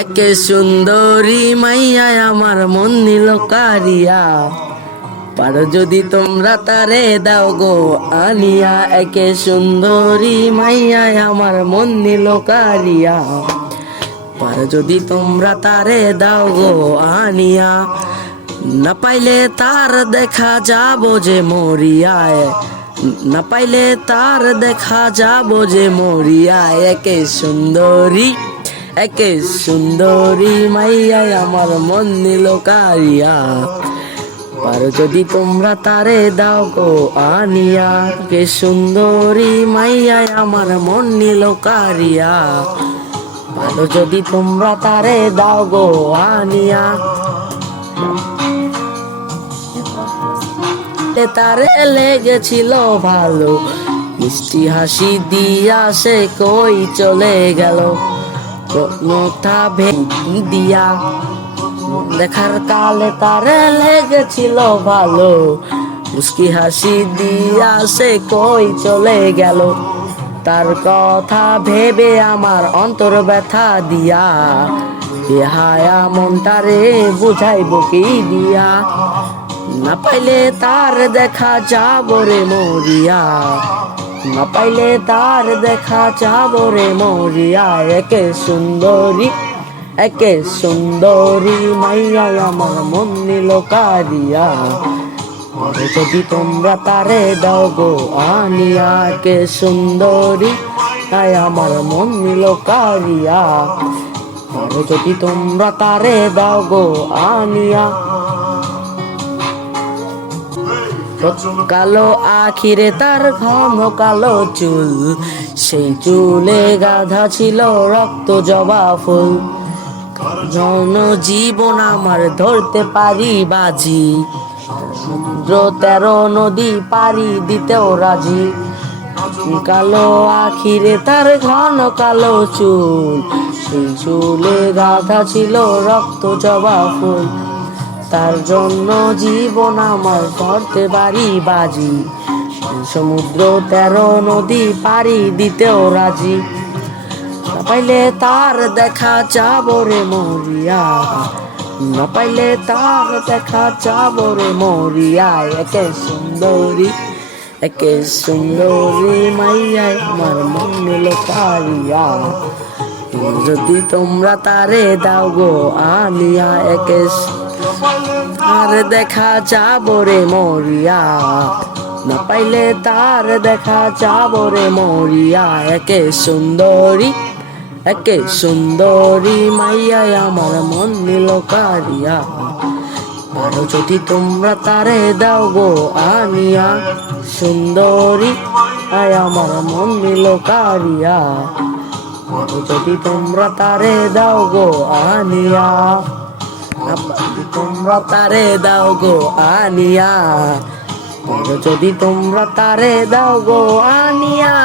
একে সুন্দরী মাইয়া আমার মন নিল কারিয়া, পারো যদি তোমরা তারে দাও গো আনিয়া। একে সুন্দরী মাইয়া আমার মন নিল কারিয়া, পারো যদি তোমরা তারে দাও গো আনিয়া। না পাইলে তার দেখা যাবো যে মরিয়ায়, না পাইলে তার দেখা যাবো যে মরিয়ায়। একে সুন্দরী, একে সুন্দরী মাইয়া আমার মন নিল কারিয়া, পারো যদি তোমরা তারে দাও গো আনিয়া। কে সুন্দরী মাইয়া আমার মন নিল কারিয়া, পারো যদি তোমরা তারে দাও গো আনিয়া। তারে লেগেছিল ভালো, মিষ্টি হাসি দিয়া সে কই চলে গেল। রত্নটা ভেঙে দিয়া দেখার কালে তারে লেগেছিল ভালো, মুস্কি হাসি দিয়া সে কই চলে গেল। তার কথা ভেবে আমার অন্তর ব্যথা দিয়া, হায়া মনটারে বুঝাইব কি দিয়া। না পাইলে তার দেখা যাবো রে মরিয়া, না পাইলে তার দেখা যাবো রে মরিয়া। একে সুন্দরী, একে সুন্দরী মাইয়া আমার মন নিল কারিয়া, যদি তোমরা তারে দাও গো আনিয়া। কে সুন্দরী তাই আমার মন নিল কারিয়া, যদি তোমরা তারে দাও গো আনিয়া। কালো আখিরে তার ঘন কালো চুল, সেই চুলে গাধা ছিল রক্ত জবা ফুল। জন জীবন আমার ধরতে পারি বাজি, 13 নদী পারি দিতেও রাজি। কালো আখিরে তার ঘন কালো চুল, সেই চুলে গাধা ছিল রক্ত জবা ফুল। তার জন্য জীবন আমার ধরতে পারি বাজি, সমুদ্র 13 নদী পারি দিতেও রাজি। না পাইলে তার দেখা যাবো রে মরিয়া, না পাইলে তার দেখা যাবো রে মরিয়া। একে সুন্দরী, একে সুন্দরী মাইয়া আমার মন নিল কারিয়া, যদি তোমরা তারে দাও গো আনিয়া। একে তার দেখা যাবো রে মরিয়া, না পাইলে তার দেখা যাবো রে মরিয়া। একে সুন্দরী, একে সুন্দরী মাইয়া আমার মন নিল কারিয়া, পারো যদি তোমরা তারে দাও গো আনিয়া। সুন্দরী আয় আমার মন নিল কারিয়া, পারো যদি তোমরা তারে দাও গো আনিয়া। তোমরা তারে দাও গো আনিয়া, যদি তোমরা তারে দাও গো আনিয়া।